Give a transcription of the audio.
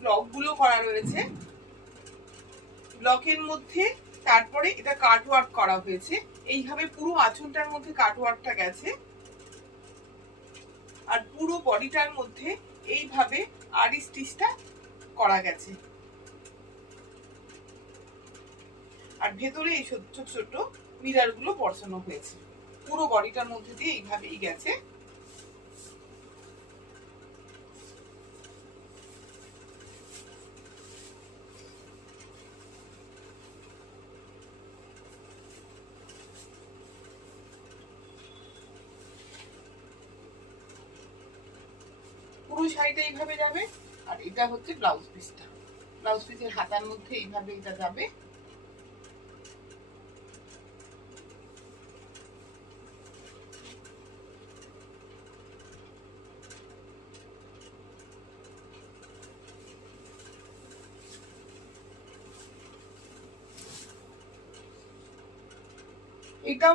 Block গুলো করা রয়েছে, ব্লকের মধ্যে তারপরে এটা কাট ওয়ার্ক করা হয়েছে। এইভাবে পুরো আঁচলটার মধ্যে কাট ওয়ার্কটা গেছে, আর পুরো বডিটার মধ্যে এইভাবে আরি স্টিচটা করা গেছে। আর ভেতরে এই ছোট ছোট মিরার গুলো বসানো হয়েছে। পুরো বডিটার মধ্যে দিয়ে এইভাবেই গেছে। পুরো শাড়িটা এইভাবে যাবে। আর এটা হচ্ছে ব্লাউজ পিসটা, ব্লাউজ পিসের হাতার মধ্যে এইভাবে এটা যাবে। এটাও